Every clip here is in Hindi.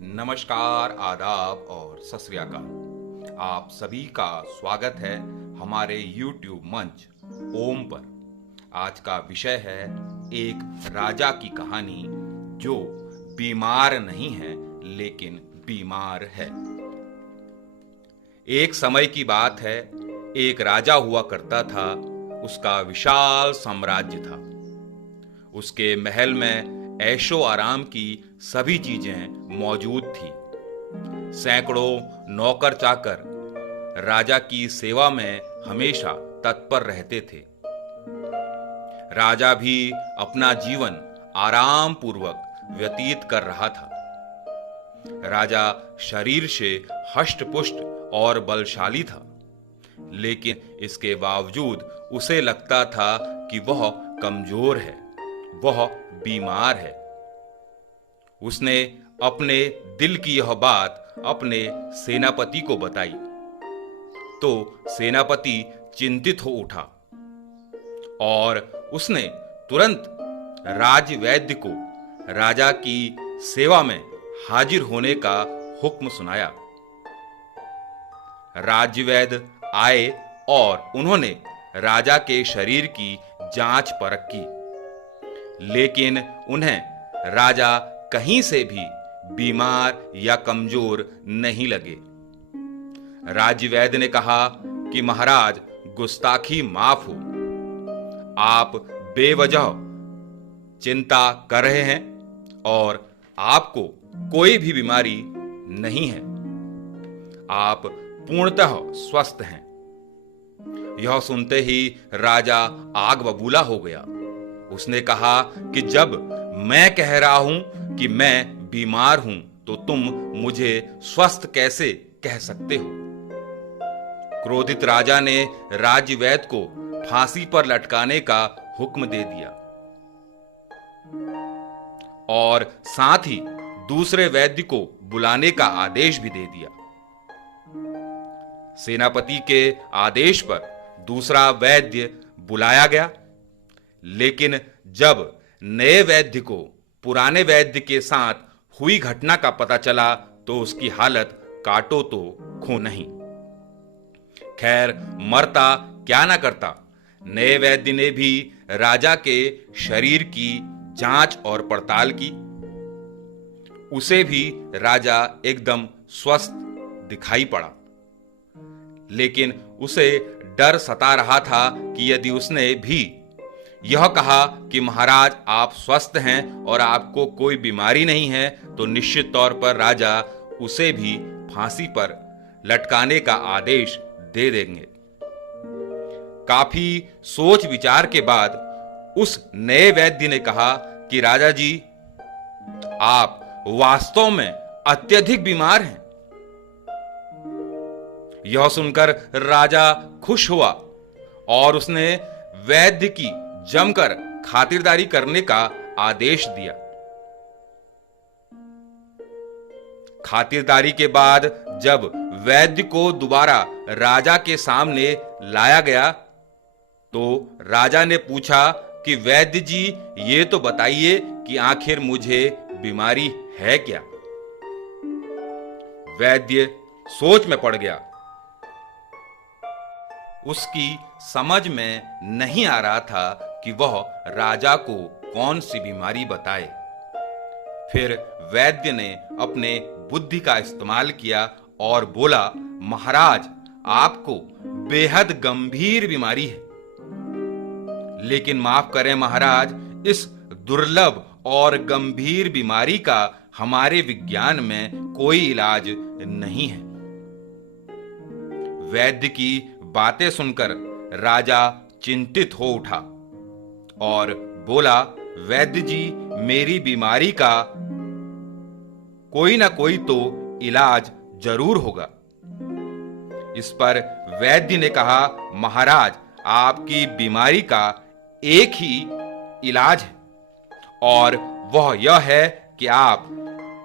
नमस्कार, आदाब और सत श्री अकाल। आप सभी का स्वागत है हमारे YouTube मंच ओम पर। आज का विषय है एक राजा की कहानी जो बीमार नहीं है लेकिन बीमार है। एक समय की बात है, एक राजा हुआ करता था। उसका विशाल साम्राज्य था। उसके महल में ऐशो आराम की सभी चीजें मौजूद थी। सैकड़ों नौकर चाकर राजा की सेवा में हमेशा तत्पर रहते थे। राजा भी अपना जीवन आराम पूर्वक व्यतीत कर रहा था। राजा शरीर से हष्ट-पुष्ट और बलशाली था, लेकिन इसके बावजूद उसे लगता था कि वह कमजोर है, वह बीमार है। उसने अपने दिल की यह बात अपने सेनापति को बताई तो सेनापति चिंतित हो उठा और उसने तुरंत राजवैद्य को राजा की सेवा में हाजिर होने का हुक्म सुनाया। राजवैद्य आए और उन्होंने राजा के शरीर की जांच परख की, लेकिन उन्हें राजा कहीं से भी बीमार या कमजोर नहीं लगे। राजवैद्य ने कहा कि महाराज, गुस्ताखी माफ हो। आप बेवजह चिंता कर रहे हैं और आपको कोई भी बीमारी नहीं है। आप पूर्णतः स्वस्थ हैं। यह सुनते ही राजा आग बबूला हो गया। उसने कहा कि जब मैं कह रहा हूं कि मैं बीमार हूं तो तुम मुझे स्वस्थ कैसे कह सकते हो। क्रोधित राजा ने राजवैद्य को फांसी पर लटकाने का हुक्म दे दिया और साथ ही दूसरे वैद्य को बुलाने का आदेश भी दे दिया। सेनापति के आदेश पर दूसरा वैद्य बुलाया गया, लेकिन जब नए वैद्य को पुराने वैद्य के साथ हुई घटना का पता चला तो उसकी हालत काटो तो खो नहीं। खैर, मरता क्या ना करता, नए वैद्य ने भी राजा के शरीर की जांच और पड़ताल की। उसे भी राजा एकदम स्वस्थ दिखाई पड़ा, लेकिन उसे डर सता रहा था कि यदि उसने भी यह कहा कि महाराज आप स्वस्थ हैं और आपको कोई बीमारी नहीं है तो निश्चित तौर पर राजा उसे भी फांसी पर लटकाने का आदेश दे देंगे। काफी सोच विचार के बाद उस नए वैद्य ने कहा कि राजा जी, आप वास्तव में अत्यधिक बीमार हैं। यह सुनकर राजा खुश हुआ और उसने वैद्य की जमकर खातिरदारी करने का आदेश दिया। खातिरदारी के बाद जब वैद्य को दोबारा राजा के सामने लाया गया तो राजा ने पूछा कि वैद्य जी, ये तो बताइए कि आखिर मुझे बीमारी है क्या। वैद्य सोच में पड़ गया। उसकी समझ में नहीं आ रहा था कि वह राजा को कौन सी बीमारी बताए। फिर वैद्य ने अपने बुद्धि का इस्तेमाल किया और बोला, महाराज, आपको बेहद गंभीर बीमारी है। लेकिन माफ करें महाराज, इस दुर्लभ और गंभीर बीमारी का हमारे विज्ञान में कोई इलाज नहीं है। वैद्य की बातें सुनकर राजा चिंतित हो उठा और बोला, वैद्य जी, मेरी बीमारी का कोई ना कोई तो इलाज जरूर होगा। इस पर वैद्य ने कहा, महाराज, आपकी बीमारी का एक ही इलाज है और वह यह है कि आप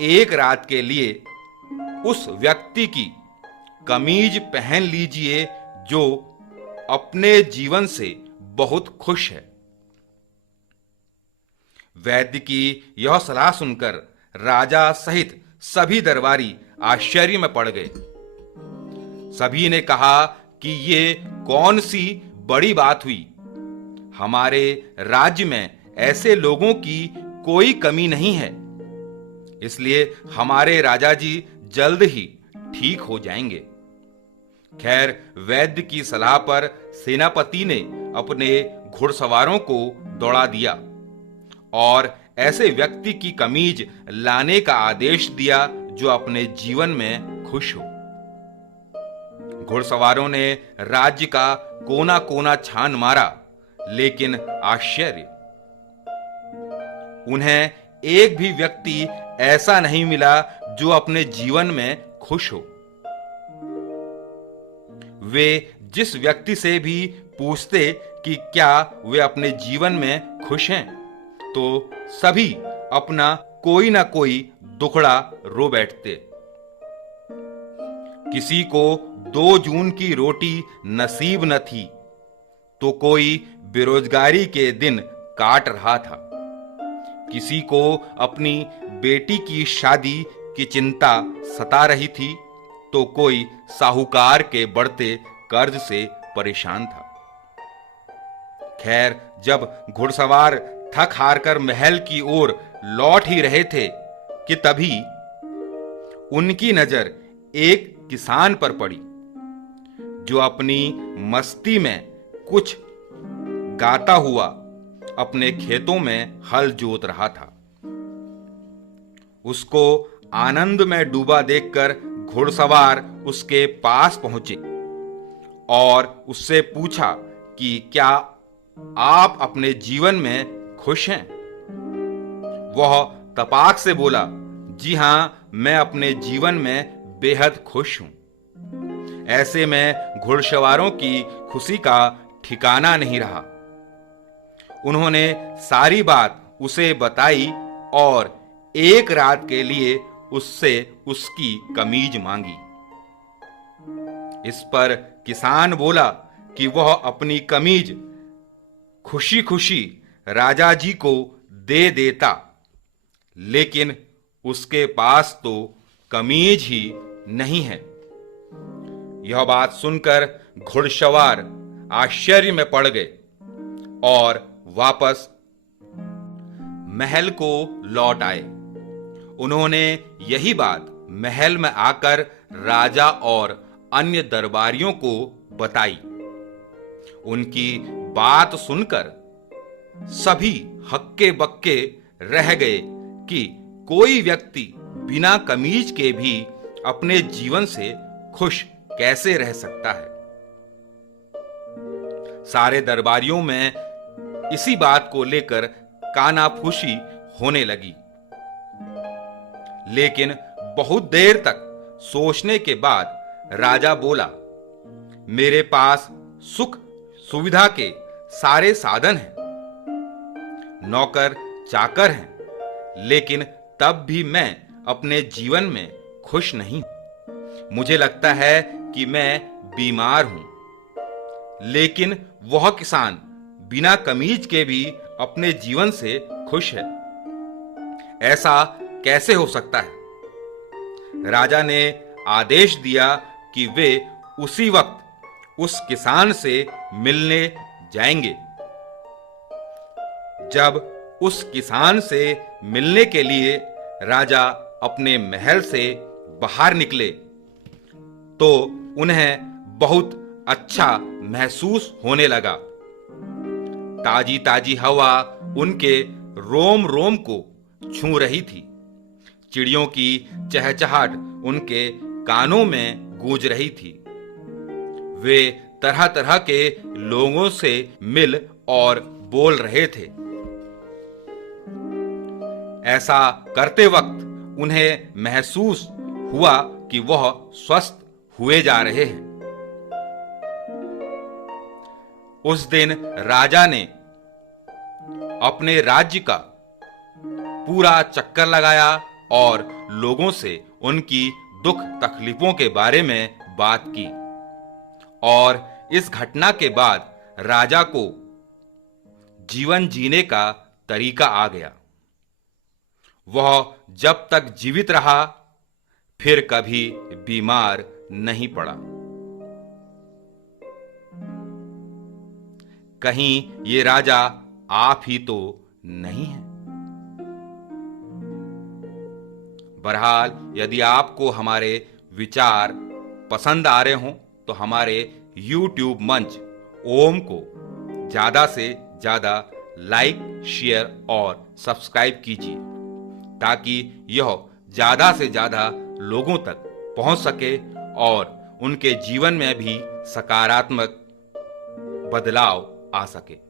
एक रात के लिए उस व्यक्ति की कमीज पहन लीजिए जो अपने जीवन से बहुत खुश है। वैद्य की यह सलाह सुनकर राजा सहित सभी दरबारी आश्चर्य में पड़ गए। सभी ने कहा कि ये कौन सी बड़ी बात हुई। हमारे राज्य में ऐसे लोगों की कोई कमी नहीं है, इसलिए हमारे राजा जी जल्द ही ठीक हो जाएंगे। खैर, वैद्य की सलाह पर सेनापति ने अपने घुड़सवारों को दौड़ा दिया और ऐसे व्यक्ति की कमीज लाने का आदेश दिया जो अपने जीवन में खुश हो। घुड़सवारों ने राज्य का कोना कोना छान मारा, लेकिन आश्चर्य, उन्हें एक भी व्यक्ति ऐसा नहीं मिला जो अपने जीवन में खुश हो। वे जिस व्यक्ति से भी पूछते कि क्या वे अपने जीवन में खुश हैं, तो सभी अपना कोई ना कोई दुखड़ा रो बैठते। किसी को 2 जून की रोटी नसीब न थी, तो कोई बेरोजगारी के दिन काट रहा था। किसी को अपनी बेटी की शादी की चिंता सता रही थी, तो कोई साहूकार के बढ़ते कर्ज से परेशान था। खैर, जब घुड़सवार थक हार कर महल की ओर लौट ही रहे थे कि तभी उनकी नजर एक किसान पर पड़ी, जो अपनी मस्ती में कुछ गाता हुआ अपने खेतों में हल जोत रहा था। उसको आनंद में डूबा देखकर घुड़सवार उसके पास पहुंचे और उससे पूछा कि क्या आप अपने जीवन में खुश हैं? वह तपाक से बोला, जी हां, मैं अपने जीवन में बेहद खुश हूं। ऐसे में घुड़सवारों की खुशी का ठिकाना नहीं रहा। उन्होंने सारी बात उसे बताई और एक रात के लिए उससे उसकी कमीज मांगी। इस पर किसान बोला कि वह अपनी कमीज खुशी खुशी राजा जी को दे देता, लेकिन उसके पास तो कमीज ही नहीं है। यह बात सुनकर घुड़सवार आश्चर्य में पड़ गए और वापस महल को लौट आए। उन्होंने यही बात महल में आकर राजा और अन्य दरबारियों को बताई। उनकी बात सुनकर सभी हक्के बक्के रह गए कि कोई व्यक्ति बिना कमीज के भी अपने जीवन से खुश कैसे रह सकता है। सारे दरबारियों में इसी बात को लेकर कानाफूसी होने लगी, लेकिन बहुत देर तक सोचने के बाद राजा बोला, मेरे पास सुख सुविधा के सारे साधन हैं, नौकर चाकर हैं, लेकिन तब भी मैं अपने जीवन में खुश नहीं। मुझे लगता है कि मैं बीमार हूं, लेकिन वह किसान बिना कमीज के भी अपने जीवन से खुश है। ऐसा कैसे हो सकता है? राजा ने आदेश दिया कि वे उसी वक्त उस किसान से मिलने जाएंगे। जब उस किसान से मिलने के लिए राजा अपने महल से बाहर निकले, तो उन्हें बहुत अच्छा महसूस होने लगा। ताजी ताजी हवा उनके रोम रोम को छू रही थी। चिड़ियों की चहचहाट उनके कानों में गूंज रही थी। वे तरह तरह के लोगों से मिल और बोल रहे थे। ऐसा करते वक्त उन्हें महसूस हुआ कि वह स्वस्थ हुए जा रहे हैं। उस दिन राजा ने अपने राज्य का पूरा चक्कर लगाया और लोगों से उनकी दुख तकलीफों के बारे में बात की। और इस घटना के बाद राजा को जीवन जीने का तरीका आ गया। वह जब तक जीवित रहा फिर कभी बीमार नहीं पड़ा। कहीं ये राजा आप ही तो नहीं है। बहरहाल, यदि आपको हमारे विचार पसंद आ रहे हों तो हमारे YouTube मंच ओम को ज्यादा से ज्यादा लाइक, शेयर और सब्सक्राइब कीजिए, ताकि यह ज्यादा से ज्यादा लोगों तक पहुंच सके और उनके जीवन में भी सकारात्मक बदलाव आ सके।